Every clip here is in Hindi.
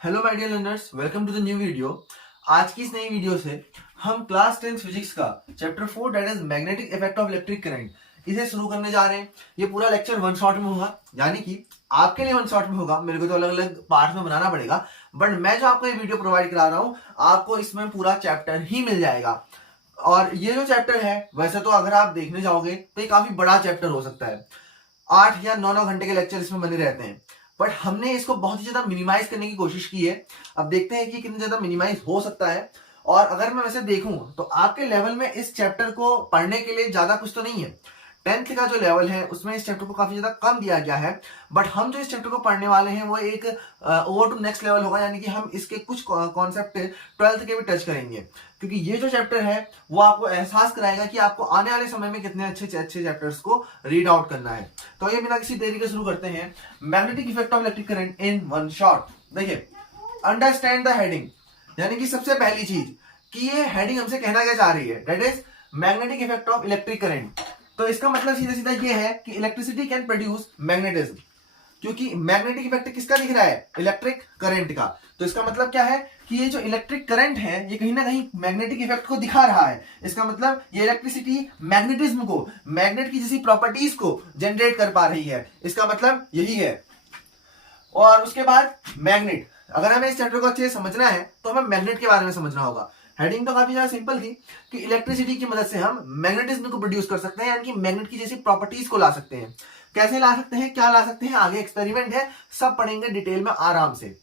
Hello my dear learners, welcome to the new video. आज की इस नई वीडियो से हम क्लास 10 फिजिक्स का chapter 4 that is magnetic effect of electric current इसे शुरू करने जा रहे हैं। ये पूरा लेक्चर वन शॉट में होगा, यानी कि आपके लिए वन शॉट में होगा, मेरे को तो अलग अलग पार्ट में बनाना पड़ेगा, बट मैं जो आपको ये वीडियो प्रोवाइड करा रहा हूँ आपको इसमें पूरा चैप्टर ही मिल जाएगा। और ये जो चैप्टर है वैसे तो अगर आप देखने जाओगे तो ये काफी बड़ा चैप्टर हो सकता है, 8 या 9 घंटे के लेक्चर इसमें बने रहते हैं, बट हमने इसको बहुत ही ज्यादा मिनिमाइज करने की कोशिश की है। अब देखते हैं कि कितनी ज्यादा मिनिमाइज हो सकता है। और अगर मैं वैसे देखूं तो आपके लेवल में इस चैप्टर को पढ़ने के लिए ज्यादा कुछ तो नहीं है। 10th का जो लेवल है उसमें इस चैप्टर को काफी ज्यादा कम दिया गया है, बट हम जो इस चैप्टर को पढ़ने वाले हैं वो एक ओवर टू नेक्स्ट लेवल होगा, यानी कि हम इसके कुछ कॉन्सेप्ट 12th के भी टच करेंगे, क्योंकि ये जो चैप्टर है वो आपको एहसास कराएगा कि आपको आने वाले समय में कितने अच्छे अच्छे चैप्टर्स को रीड आउट करना है। तो ये बिना किसी देरी के शुरू करते हैं, magnetic effect of electric current in one shot. देखिए, अंडरस्टैंड द हेडिंग, यानी कि सबसे पहली चीज कि ये हेडिंग हमसे कहना क्या चाह रही है, that is magnetic effect of electric current. तो इसका मतलब सीधा सीधा ये है कि इलेक्ट्रिसिटी कैन प्रोड्यूस मैग्नेटिज्म, क्योंकि मैग्नेटिक इफेक्ट किसका दिख रहा है, इलेक्ट्रिक करंट का। तो इसका मतलब क्या है कि ये जो इलेक्ट्रिक करंट है ये कहीं ना कहीं मैग्नेटिक इफेक्ट को दिखा रहा है। इसका मतलब ये इलेक्ट्रिसिटी मैग्नेटिज्म को, मैग्नेट की जैसी प्रॉपर्टीज को जनरेट कर पा रही है, इसका मतलब यही है। और उसके बाद मैग्नेट, अगर हमें इस चैप्टर को अच्छे से समझना है तो हमें मैग्नेट के बारे में समझना होगा। हेडिंग तो काफी ज्यादा सिंपल थी कि इलेक्ट्रिसिटी की मदद से हम मैग्नेटिज्म को प्रोड्यूस कर सकते हैं, यानी कि मैग्नेट की जैसी प्रॉपर्टीज को ला सकते हैं। कैसे ला सकते हैं, क्या ला सकते हैं, आगे एक्सपेरिमेंट है, सब पढ़ेंगे डिटेल में आराम से,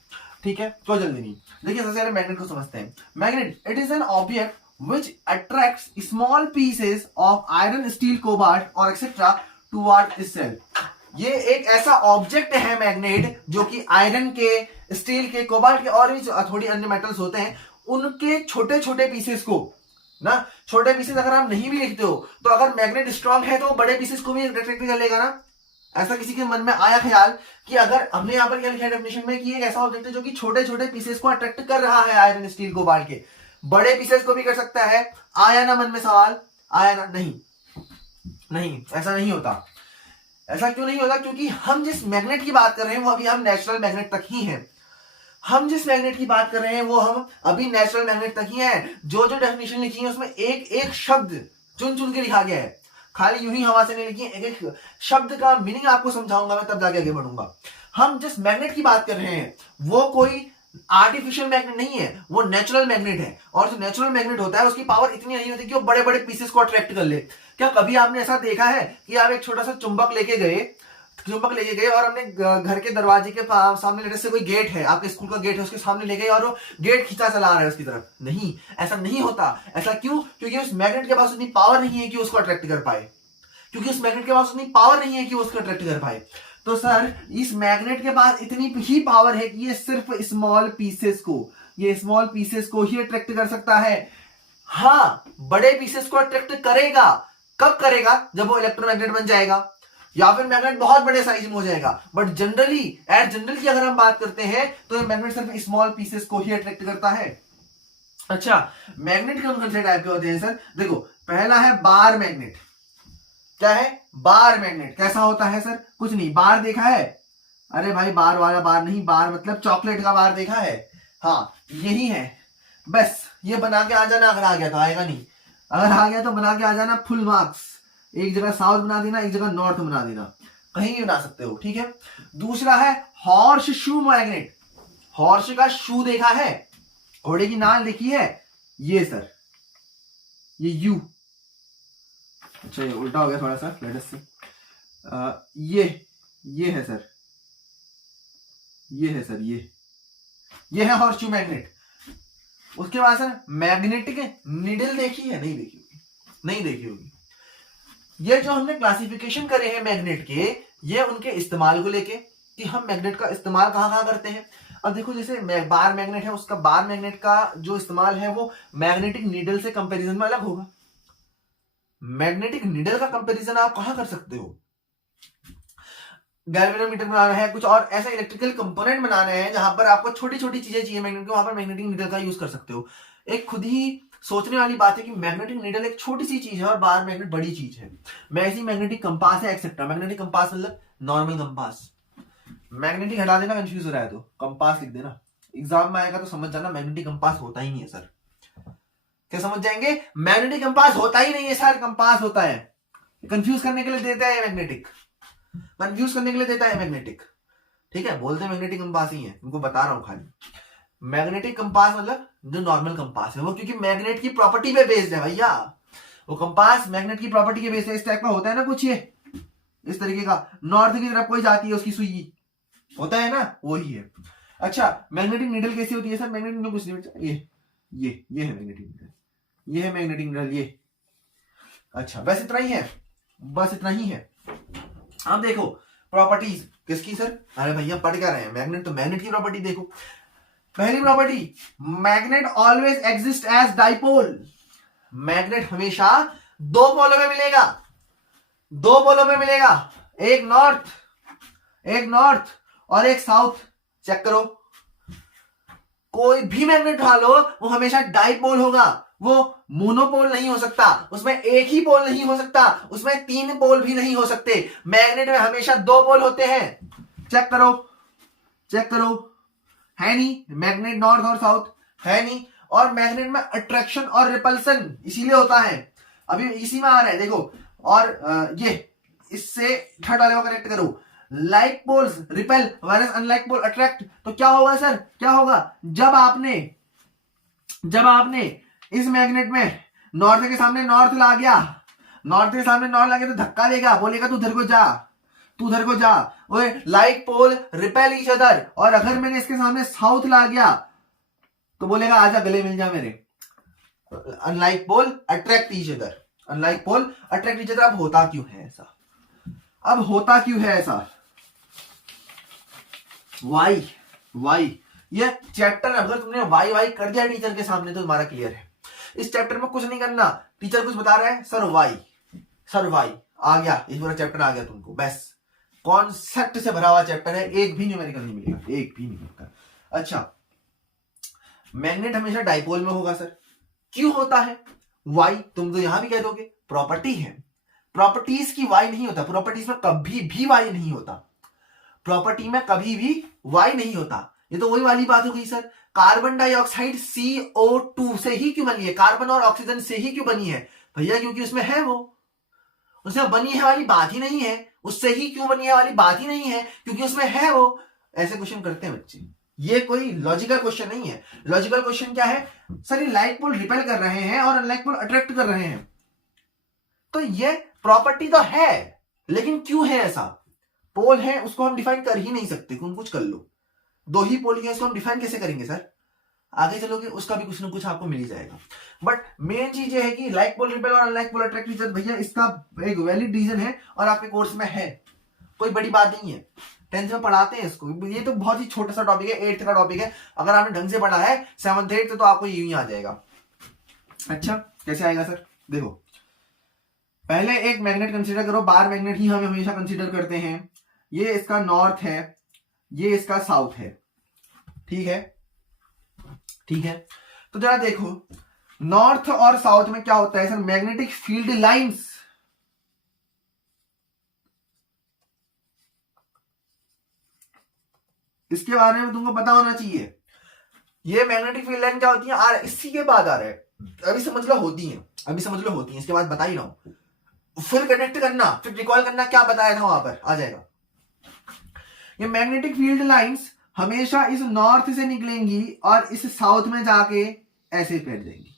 ठीक है। कोई जल्दी नहीं। देखिए, सबसे पहले मैग्नेट को समझते हैं। Magnet, it is an object which attracts small pieces of iron, steel, cobalt और etc. toward itself। ये एक ऐसा ऑब्जेक्ट है मैग्नेट जो कि आयरन के, स्टील के, कोबाल्ट के और भी थोड़ी अन्य मेटल्स होते हैं उनके छोटे छोटे पीसेस को ना, छोटे पीसेस अगर आप नहीं भी लिखते हो तो अगर मैग्नेट स्ट्रांग है तो बड़े पीसेस को भी अट्रैक्ट कर लेगा ना। ऐसा किसी के मन में आया ख्याल कि अगर हमने यहाँ पर क्या लिखा है डेफिनेशन में कि एक ऐसा ऑब्जेक्ट है जो कि छोटे छोटे पीसेस को अट्रैक्ट कर रहा है, आयरन, स्टील, कोबाल्ट के, बड़े पीसेस को भी कर सकता है। आया ना मन में सवाल, आया ना? नहीं नहीं, ऐसा नहीं होता। ऐसा क्यों नहीं होता? क्योंकि हम जिस मैग्नेट की बात कर रहे हैं वो अभी हम नेचुरल मैग्नेट तक ही हैं। हम जिस मैग्नेट की बात कर रहे हैं वो हम अभी नेचुरल मैग्नेट तक ही हैं। जो जो डेफिनेशन लिखी है उसमें एक एक शब्द चुन चुन के लिखा गया है, खाली यूं ही हवा से नहीं लिखी है। एक एक शब्द का मीनिंग आपको समझाऊंगा मैं, तब जाके आगे बढ़ूंगा। हम जिस मैग्नेट की बात कर रहे हैं वो कोई आर्टिफिशियल मैग्नेट नहीं है, वो नेचुरल मैग्नेट है। और जो नेचुरल मैग्नेट होता है उसकी पावर इतनी नहीं होती कि वो बड़े बड़े पीसेस को अट्रैक्ट कर ले। क्या कभी आपने ऐसा देखा है कि आप एक छोटा सा चुंबक लेके गए और हमने घर के दरवाजे के सामने, लेटे से कोई गेट है, आपके स्कूल का गेट है, उसके सामने ले गए और वो गेट खींचा चला रहा है उसकी तरफ? नहीं, ऐसा नहीं होता। ऐसा क्यों? क्योंकि उस मैग्नेट के पास उतनी पावर नहीं है कि उसको अट्रैक्ट कर पाए, क्योंकि उस मैग्नेट के पास उतनी पावर नहीं है कि उसको अट्रैक्ट कर पाए। तो सर, इस मैग्नेट के पास इतनी ही पावर है कि ये सिर्फ स्मॉल पीसेस को ही अट्रैक्ट कर सकता है। हाँ, बड़े पीसेस को अट्रैक्ट करेगा। कब करेगा? जब वो इलेक्ट्रोमैग्नेट बन जाएगा या फिर मैग्नेट बहुत बड़े साइज में हो जाएगा। बट जनरली, जनरल की अगर हम बात करते हैं तो मैग्नेट सिर्फ स्मॉल पीसेस को ही अट्रैक्ट करता है। अच्छा, मैग्नेट कौन से टाइप के होते हैं सर? देखो, पहला है बार मैग्नेट। क्या है? Bar magnet. कैसा होता है सर? कुछ नहीं, बार देखा है? अरे भाई, बार वाला बार नहीं, बार मतलब चॉकलेट का बार देखा है? हाँ, यही है। बस ये बना के आ जाना, अगर आ गया तो, आएगा नहीं, अगर आ गया तो बना के आ जाना। फुल मार्क्स, एक जगह साउथ बना देना, एक जगह नॉर्थ बना देना, कहीं भी बना सकते हो, ठीक है। दूसरा है हॉर्स शू मैग्नेट। हॉर्स का शू देखा है? घोड़े की नाल देखी है? ये सर, ये यू, अच्छा ये उल्टा हो गया थोड़ा सा, लेट अस सी। ये है सर, ये है हॉर्सशू मैग्नेट। उसके बाद सर मैग्नेटिक नीडल देखी है? नहीं देखी होगी। ये जो हमने क्लासिफिकेशन करे हैं मैग्नेट के, ये उनके इस्तेमाल को लेके कि हम मैग्नेट का इस्तेमाल कहाँ करते हैं। अब देखो, जैसे बार मैग्नेट है, उसका बार मैग्नेट का जो इस्तेमाल है वो मैग्नेटिक नीडल से कंपैरिजन में अलग होगा। मैग्नेटिक नीडल का कंपैरिजन आप कहां कर सकते हो? गैल्वेनोमीटर बनाना है, कुछ और ऐसा इलेक्ट्रिकल कंपोनेंट बनाना है जहां पर आपको छोटी छोटी चीजें चाहिए मैग्नेट को, वहां पर मैग्नेटिक नीडल का यूज कर सकते हो। एक खुद ही सोचने वाली बात है कि मैग्नेटिक नीडल एक छोटी सी चीज है और बार मैग्नेट बड़ी चीज है। ऐसी मैग्नेटिक कंपास है एक्सेट्रा। मैग्नेटिक कंपास मतलब नॉर्मल कंपास, मैग्नेटिक हटा देना, कंफ्यूज हो रहा है तो कंपास लिख देना, एग्जाम में आएगा तो समझ जाना मैग्नेटिक कंपास होता ही नहीं है सर। क्या समझ जाएंगे? मैग्नेटिक कंपास होता ही नहीं है सर, कंपास होता है। कंफ्यूज करने के लिए देता है मैग्नेटिक, कंफ्यूज करने के लिए देता है मैग्नेटिक। ठीक है, बोलते हैं मैग्नेटिक कंपास ही है, तुमको बता रहा हूं खाली। मैग्नेटिक कंपास मतलब जो नॉर्मल कंपास है वो, क्योंकि मैग्नेट की प्रॉपर्टी पे बेस्ड है भैया। वो कंपास मैग्नेट की प्रॉपर्टी के बेस्ड है। इस टाइप का होता है ना कुछ, ये इस तरीके का, नॉर्थ की तरफ कोई जाती है उसकी सुई, होता है ना, वही है। अच्छा, मैग्नेटिक नीडल कैसी होती है सर? मैग्नेटिक नीडल कुछ नहीं, ये है मैग्नेटिक नीडल, ये है मैग्नेटिक नीडल, ये। अच्छा, बस इतना ही है, बस इतना ही है। अब देखो प्रॉपर्टीज किसकी सर? अरे भैया पढ़ क्या रहे हैं, मैग्नेट तो मैग्नेट की प्रॉपर्टी देखो। पहली property, magnet always exist as dipole. Magnet हमेशा दो पोलों में मिलेगा, दो पोलों में मिलेगा, एक नॉर्थ और एक साउथ। चेक करो, कोई भी मैग्नेट उठा लो वो हमेशा डाइपोल होगा, वो मोनोपोल नहीं हो सकता, उसमें एक ही पोल नहीं हो सकता, उसमें तीन पोल भी नहीं हो सकते। मैग्नेट में हमेशा दो पोल होते हैं। चेक करो, चेक करो, है नहीं मैग्नेट नॉर्थ और साउथ, है नहीं। और मैग्नेट में अट्रैक्शन और रिपल्सन इसीलिए होता है, अभी इसी में आ रहा है देखो। और ये इससे थर्ड वाले को कनेक्ट करो, like poles repel whereas unlike pole attract. तो क्या होगा सर, क्या होगा? जब आपने इस मैग्नेट में नॉर्थ के सामने नॉर्थ ला गया, नॉर्थ के सामने नॉर्थ ला गया तो धक्का देगा, बोलेगा तू उधर को जा, तू उधर को जा। ओए, like pole repel each other. और अगर मैंने इसके सामने साउथ ला गया तो बोलेगा आजा गले मिल जा मेरे। Unlike pole attract each other, unlike pole attract each other. अब होता क्यों है ऐसा? अब होता क्यों है ऐसा? वाई ये चैप्टर अगर तुमने वाई कर दिया टीचर के सामने तो तुम्हारा क्लियर है। इस चैप्टर में कुछ नहीं करना, टीचर कुछ बता रहा है, सर वाई आ गया, इस पूरा चैप्टर आ गया तुमको। बस कॉन्सेप्ट से भरा हुआ चैप्टर है, एक भी न्यूमेरिकल नहीं मिलेगा, एक भी नहीं मिलेगा। अच्छा, मैग्नेट हमेशा डाइपोल में होगा सर, क्यों होता है? वाई तुम तो यहां भी कह दोगे, प्रॉपर्टी है, प्रॉपर्टीज की वाई नहीं होता, प्रॉपर्टीज में कभी भी वाई नहीं होता, प्रॉपर्टी में कभी भी वाई नहीं होता। ये तो वही वाली बात हो गई सर, कार्बन डाइऑक्साइड CO2 से ही क्यों बनी है, कार्बन और ऑक्सीजन से ही क्यों बनी है? भैया क्योंकि उसमें है वो, उसमें बनी है वाली बात ही नहीं है, उससे ही क्यों बनी है वाली बात ही नहीं है, क्योंकि उसमें है वो। ऐसे क्वेश्चन करते हैं बच्चे, ये कोई लॉजिकल क्वेश्चन नहीं है। लॉजिकल क्वेश्चन क्या है सर? ये लाइक पोल रिपेल कर रहे हैं और अनलाइक पोल अट्रैक्ट कर रहे हैं, तो ये प्रॉपर्टी तो है, लेकिन क्यों है ऐसा? पोल है उसको हम डिफाइन कर ही नहीं सकते, तुम कुछ कर लो, दो ही पोल है इसको हम डिफाइन कैसे करेंगे सर? आगे चलोगे उसका भी कुछ ना कुछ आपको मिल ही जाएगा। बट मेन चीज ये है कि लाइक पोल रिपेल और unlike pole attract each other, भैया इसका एक वैलिड रीजन है और आपके कोर्स में है, कोई बड़ी बात नहीं है, 10th में पढ़ाते हैं इसको। ये तो बहुत ही छोटा सा टॉपिक है, 8th का टॉपिक है, अगर आपने ढंग से पढ़ा है 7th 8th तो आपको यूं ही आ जाएगा। अच्छा, कैसे आएगा सर? देखो, पहले एक मैग्नेट कंसीडर करो, बार मैग्नेट ही हम हमेशा कंसीडर करते हैं। ये इसका नॉर्थ है, ये इसका साउथ है, ठीक है, ठीक है। तो जरा देखो, नॉर्थ और साउथ में क्या होता है सर? मैग्नेटिक फील्ड लाइंस, इसके बारे में तुमको पता होना चाहिए। ये मैग्नेटिक फील्ड लाइन क्या होती है? इसी के बाद आ रहा है, अभी समझ लो होती है, अभी समझ लो होती है, इसके बाद बता ही रहा हूं। फिर कनेक्ट करना, फिर रिकॉल करना क्या बताया था वहां पर, आ जाएगा। ये मैग्नेटिक फील्ड लाइंस हमेशा इस नॉर्थ से निकलेंगी और इस साउथ में जाके ऐसे बैठ जाएंगी,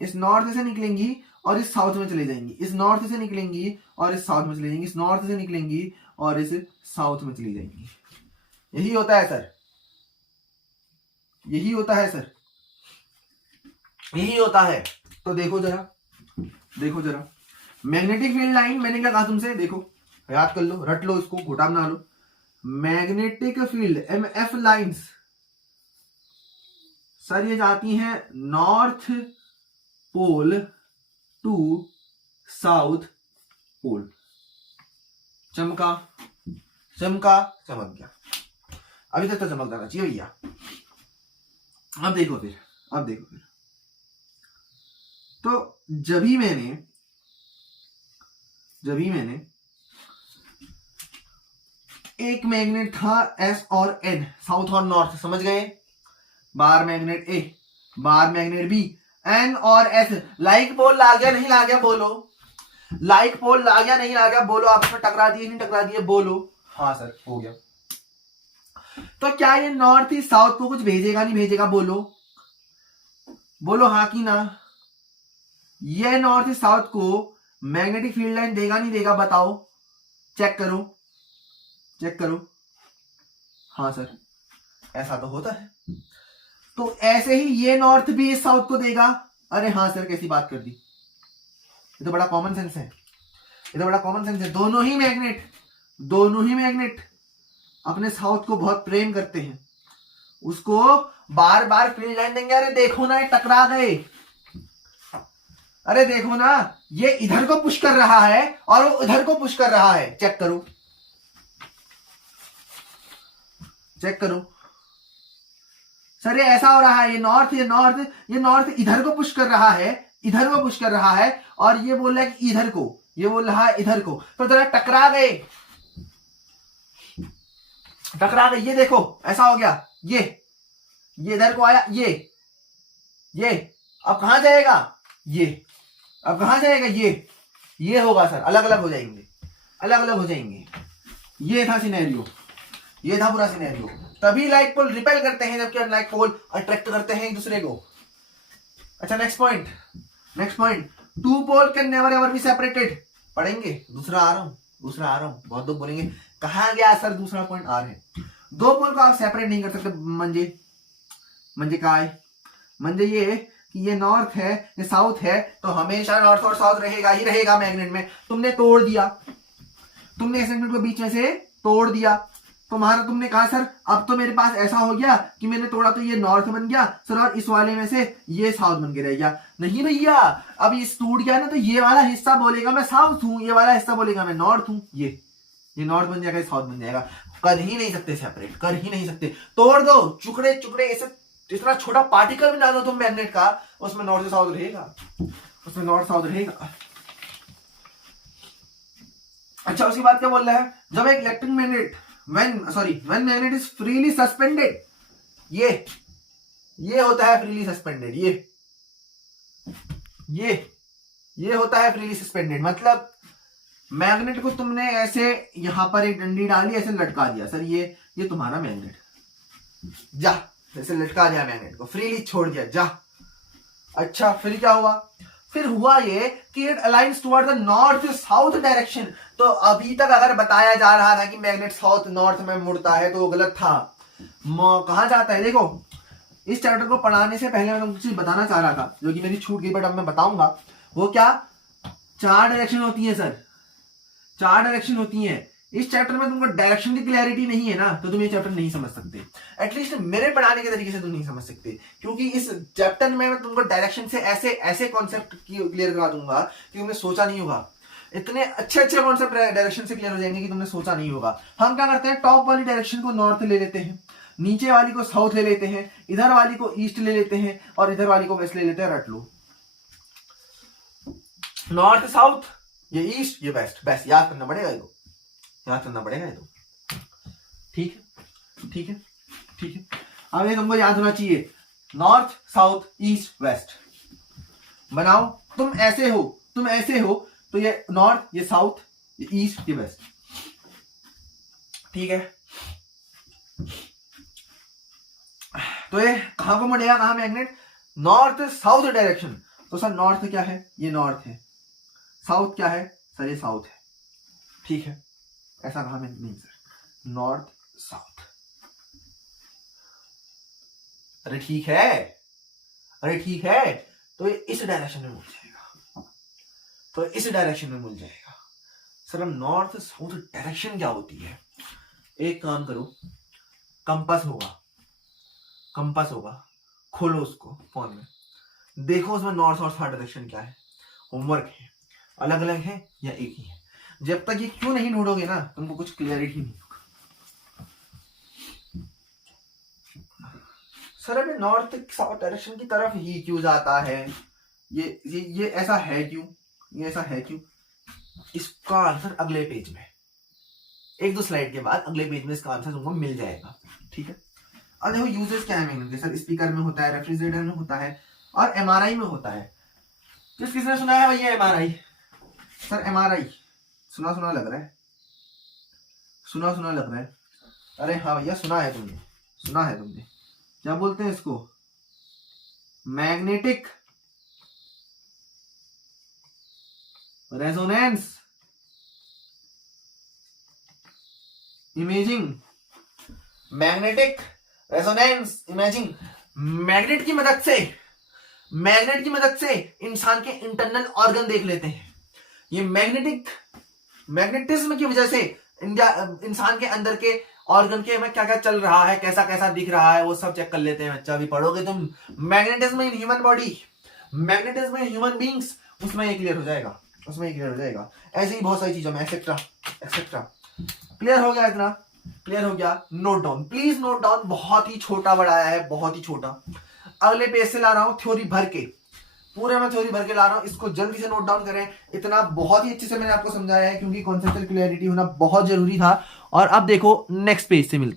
इस नॉर्थ से निकलेंगी और इस साउथ में चले जाएंगी, इस नॉर्थ से निकलेंगी और इस साउथ में चले जाएंगी, इस नॉर्थ से निकलेंगी और इस साउथ में चली जाएंगी। यही होता है सर, यही होता है सर, यही होता है। तो देखो जरा, देखो जरा, मैग्नेटिक फील्ड लाइन मैंने क्या कहा तुमसे? देखो, याद कर लो, रट लो, इसको घोटा बना लो। Magnetic field MF lines sir ये जाती हैं north pole to south pole. चमका, चमका, चमक गया, अभी तक तो चमक जाना चाहिए भैया। अब देखो फिर, अब देखो फिर, तो जभी मैंने एक मैग्नेट था S और N, साउथ और नॉर्थ, समझ गए? बार मैग्नेट ए, बार मैग्नेट बी, एन और एस। लाइक पोल ला गया नहीं ला गया बोलो, लाइक पोल ला गया नहीं ला गया बोलो, आपस में टकरा दिए नहीं टकरा दिए बोलो। हाँ सर हो गया। तो क्या ये नॉर्थ ईस्ट साउथ को कुछ भेजेगा नहीं भेजेगा बोलो, बोलो हाँ कि ना। ये नॉर्थ ईस्ट साउथ को मैग्नेटिक फील्ड लाइन देगा नहीं देगा बताओ, चेक करो चेक करो। हाँ सर ऐसा तो होता है। तो ऐसे ही ये नॉर्थ भी इस साउथ को देगा। अरे हाँ सर कैसी बात कर दी, ये तो बड़ा कॉमन सेंस है, ये तो बड़ा कॉमन सेंस है। दोनों ही मैग्नेट अपने साउथ को बहुत प्रेम करते हैं, उसको बार बार फील्ड लाइन देंगे। अरे देखो ना ये टकरा गए, अरे देखो ना ये इधर को पुश कर रहा है और वो इधर को पुश कर रहा है, चेक करो चेक करो। सर ये ऐसा हो रहा है, ये नॉर्थ इधर को पुश कर रहा है, इधर को पुश कर रहा है, और ये बोल रहा है कि इधर को, ये बोल रहा है इधर को। तो जरा टकरा गए, ये देखो ऐसा हो गया। ये इधर को आया, ये अब कहां जाएगा, ये अब कहां जाएगा, ये होगा सर, अलग अलग हो जाएंगे। ये था सिनेरियो, ये था पूरा सिनेरियो। तभी लाइक पोल रिपेल करते हैं जबकि अनलाइक पोल अट्रैक्ट करते हैं एक दूसरे को। अच्छा next point, two pole can never ever be separated. पढ़ेंगे, दूसरा आ रहा हूं। बहुत लोग बोलेंगे कहां गया सर दूसरा पॉइंट आ रहे हैं। दो पोल को आप सेपरेट नहीं कर सकते। मंजे का है, मंजे ये कि ये नॉर्थ है ये साउथ है, तो हमेशा नॉर्थ और साउथ रहेगा मैग्नेट में। तुमने तोड़ दिया, तुमने इस मैग्नेट को बीच में से तोड़ दिया, तुमने कहा सर अब तो मेरे पास ऐसा हो गया कि मैंने तोड़ा तो ये नॉर्थ बन गया सर, और इस वाले में से ये साउथ बन के रह गया। नहीं भैया, अब ये टूट गया ना, तो ये वाला हिस्सा बोलेगा मैं साउथ हूं, ये वाला हिस्सा बोलेगा मैं नॉर्थ हूं। ये नॉर्थ बन जाएगा, साउथ बन जाएगा। कर ही नहीं सकते सेपरेट, कर ही नहीं सकते। तोड़ दो टुकड़े ऐसे, इतना छोटा पार्टिकल भी ना दो तुम मैग्नेट का, उसमें नॉर्थ साउथ रहेगा, अच्छा उसकी बात क्या बोल रहा है, जब एक electric magnet when magnet is freely suspended, ये होता है फ्रीली सस्पेंडेड, ये होता है फ्रीली सस्पेंडेड। मतलब मैग्नेट को तुमने ऐसे यहां पर एक डंडी डाली, ऐसे लटका दिया सर, ये तुम्हारा मैग्नेट, जा ऐसे लटका दिया मैग्नेट को, फ्रीली छोड़ दिया, जा। अच्छा फिर क्या हुआ, फिर हुआ ये कि it aligns toward the north south direction. तो अभी तक अगर बताया जा रहा था कि मैग्नेट साउथ नॉर्थ में मुड़ता है तो वो गलत था। कहां जाता है, देखो इस चैप्टर को पढ़ाने से पहले मैं तुमको कुछ बताना चाह रहा था जो कि मेरी छूट गई, बट अब मैं बताऊंगा। वो क्या, 4 डायरेक्शन होती है सर, 4 डायरेक्शन होती है। इस चैप्टर में तुमको डायरेक्शन की क्लैरिटी नहीं है ना, तो तुम ये चैप्टर नहीं समझ सकते। एटलीस्ट मेरे पढ़ाने के तरीके से तुम नहीं समझ सकते, क्योंकि इस चैप्टर में मैं तुमको डायरेक्शन से ऐसे कॉन्सेप्ट क्लियर करा दूंगा कि तुमने सोचा नहीं होगा। इतने अच्छे कॉन्सेप्ट डायरेक्शन से क्लियर हो जाएंगे कि तुमने सोचा नहीं होगा। हम क्या करते हैं, टॉप वाली डायरेक्शन को नॉर्थ ले लेते हैं, नीचे वाली को साउथ ले लेते हैं, इधर वाली को ईस्ट ले लेते हैं, और इधर वाली को वेस्ट ले लेते हैं। रट लो, नॉर्थ साउथ, ये ईस्ट ये वेस्ट, बस याद करना पड़ेगा ये तो, ठीक है। अब ये तुमको याद होना चाहिए, नॉर्थ साउथ ईस्ट वेस्ट बनाओ। तुम ऐसे हो तो ये नॉर्थ, ये साउथ, ये ईस्ट, ये वेस्ट, ठीक है। तो ये कहां को मुड़ेगा, कहां मैग्नेट, नॉर्थ साउथ डायरेक्शन। तो सर नॉर्थ क्या है, ये नॉर्थ है, साउथ क्या है सर, ये साउथ है, ठीक है। ऐसा कहा मैंने, नहीं सर, नॉर्थ साउथ। अरे ठीक है, तो ये इस डायरेक्शन में मुड़ जाएगा, सर अब नॉर्थ साउथ डायरेक्शन क्या होती है। एक काम करो, कंपास होगा, खोलो उसको फोन में, देखो उसमें नॉर्थ और साउथ डायरेक्शन क्या है। होमवर्क है, अलग अलग है या एक ही है। जब तक ये क्यों नहीं ढूंढोगे ना, तुमको कुछ क्लियरिटी नहीं होगा। सर अभी नॉर्थ साउथ डायरेक्शन की तरफ ही क्यों जाता है, ये ऐसा है क्यों, इसका आंसर अगले पेज में, 1-2 स्लाइड के बाद अगले पेज में इसका आंसर तुमको मिल जाएगा, ठीक है। अब देखो यूजेस क्या है मैग्नेट, सर स्पीकर में होता है, रेफ्रिजरेटर में होता है और एमआरआई में होता है। किसने सुना है भैया एमआरआई? सर एमआरआई सुना सुना लग रहा है, सुना सुना लग रहा है। अरे हाँ भैया सुना है तुमने, सुना है तुमने। क्या बोलते हैं इसको? Magnetic resonance imaging. Magnetic resonance imaging. Magnet की मदद से, मैग्नेट की मदद से इंसान के इंटरनल ऑर्गन देख लेते हैं। ये मैग्नेटिज्म की वजह से इंसान के अंदर के ऑर्गन के में क्या क्या चल रहा है, कैसा कैसा दिख रहा है, वो सब चेक कर लेते हैं। बच्चा अभी पढ़ोगे तुम magnetism in human body, magnetism in human beings, उसमें ये क्लियर हो जाएगा, उसमें ये क्लियर हो जाएगा। ऐसे ही बहुत सारी चीजों में एक्सेट्रा एक्सेट्रा। क्लियर हो गया? इतना क्लियर हो गया? Note down, please note down. बहुत ही छोटा बढ़ाया है, बहुत ही छोटा। अगले पेज से ला रहा हूं थ्योरी भर के, पूरे में थ्योरी भर के ला रहा हूं, इसको जल्दी से नोट डाउन करें। इतना बहुत ही अच्छे से मैंने आपको समझाया है क्योंकि कॉन्सेप्चुअल क्लैरिटी होना बहुत जरूरी था। और अब देखो नेक्स्ट पेज से मिलते हैं।